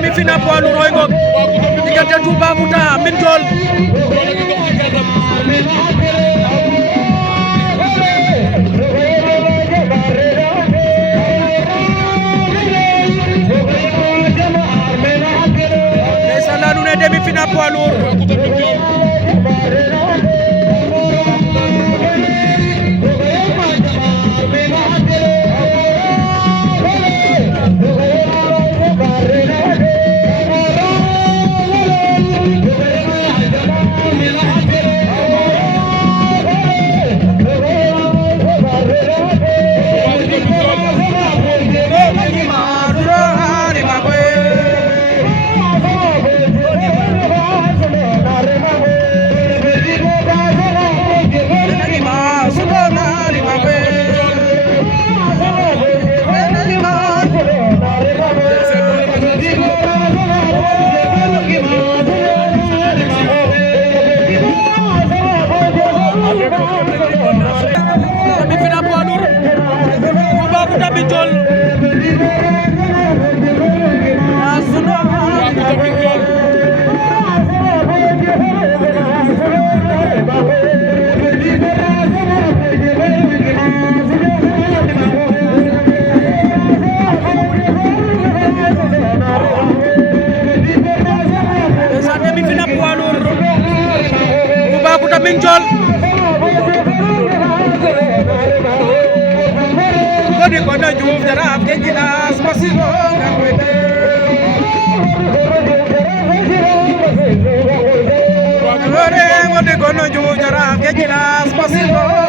demi-finale poids lourd roy ngok diggante Toubacouta Mbine Ndiol ndeysaan la nu ne demi-finale poids lourd demi-finale poids lourd Toubacouta Mbine Ndiol demi-finale poids lourd Toubacouta Mbine Ndiol Ngodi kono Diouf Jaraaf ke jilas masiro ngawete Ngodi kono Diouf Jaraaf ke jilas masiro